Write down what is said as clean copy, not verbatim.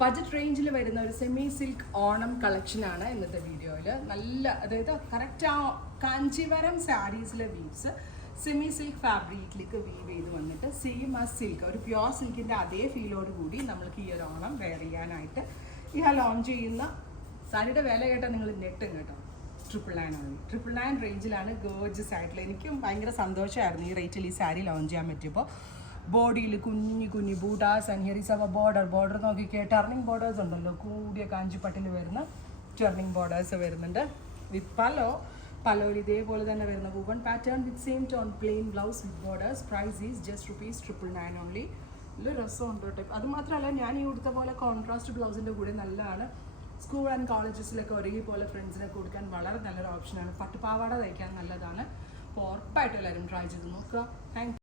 Budget റേഞ്ചിൽ വരുന്ന ഒരു സെമി സിൽക്ക് ഓണം കളക്ഷനാണ് ഇന്നത്തെ വീഡിയോയിൽ. നല്ല അതായത് കറക്റ്റ് ആ കാഞ്ചീവരം സാരീസിലെ വീവ്സ് സെമി സിൽക്ക് ഫാബ്രിക്കിലേക്ക് വീവ് ചെയ്ത് വന്നിട്ട് സെയിം ആ സിൽക്ക് ഒരു പ്യുവർ സിൽക്കിൻ്റെ അതേ ഫീലോട് കൂടി നമ്മൾക്ക് ഈ ഒരു ഓണം വെയർ ചെയ്യാനായിട്ട് ഈ ലോഞ്ച് ചെയ്യുന്ന സാരിയുടെ വില കേട്ടാൽ നിങ്ങൾ നെട്ടും കേട്ടോ. 999 റേഞ്ചിലാണ് ഗോർജസ് ആയിട്ടുള്ള. എനിക്കും ഭയങ്കര സന്തോഷമായിരുന്നു ഈ റേറ്റിൽ ഈ സാരി ലോഞ്ച് ചെയ്യാൻ പറ്റിയപ്പോൾ. ബോഡിയിൽ കുഞ്ഞു ബൂട്ടാസ് and here is our border നോക്കിക്കേ. ടർണിങ് ബോർഡേഴ്സ് ഉണ്ടല്ലോ, കൂടിയ കാഞ്ചിപ്പട്ടിൽ വരുന്ന ടർണിങ് ബോർഡേഴ്സ് വരുന്നുണ്ട്. വിത്ത് പലോയിൽ ഇതേപോലെ തന്നെ വരുന്ന വുവൺ pattern with same tone plain blouse with borders. Price is just ₹999 only. നല്ല രസമുണ്ട് കേട്ടോ. അതുമാത്രമല്ല ഞാൻ ഈ കൊടുത്ത പോലെ കോൺട്രാസ്റ്റ് ബ്ലൗസിൻ്റെ കൂടെ നല്ലതാണ്. സ്കൂൾ ആൻഡ് കോളേജസിലൊക്കെ ഒരേപോലെ ഫ്രണ്ട്സിനെ കൊടുക്കാൻ വളരെ നല്ലൊരു ഓപ്ഷനാണ്. പട്ടുപാവാട തയ്ക്കാൻ നല്ലതാണ്. അപ്പോൾ ഉറപ്പായിട്ടും എല്ലാവരും ട്രൈ ചെയ്ത് നോക്കുക. താങ്ക്